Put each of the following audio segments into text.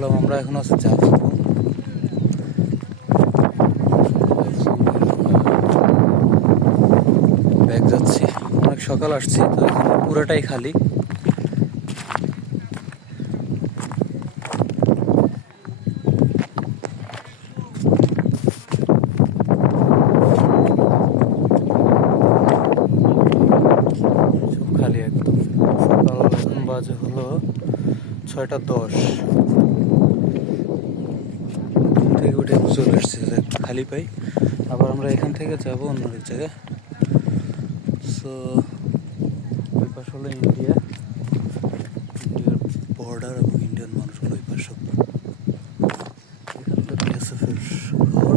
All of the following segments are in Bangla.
হলাম আমরা এখন আছি জাফলং ব্যাগ যাচ্ছি। অনেক সকাল আসছি, তো এখন পুরাটাই খালি। খালি একদম। সকাল বাজে হলো ছয়টা দশ ঘুম থেকে উঠে এখন চলে এসছে খালি পাই। আবার আমরা এখান থেকে যাব অন্য এক জায়গায়। সো ওই পাশ হলো ইন্ডিয়া। ইন্ডিয়ার বর্ডার এবং ইন্ডিয়ান মানুষগুলো ওই পাশ। সব এখানটা বিএসএফের ঘর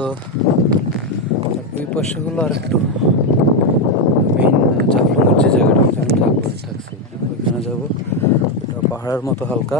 সো ওই পাশেগুলো আর একটু মেইন জাফলংয়ের যে জায়গাটা আমি থাকব থাকছি ওইখানে যাব। পাহাড়ের মতো হালকা।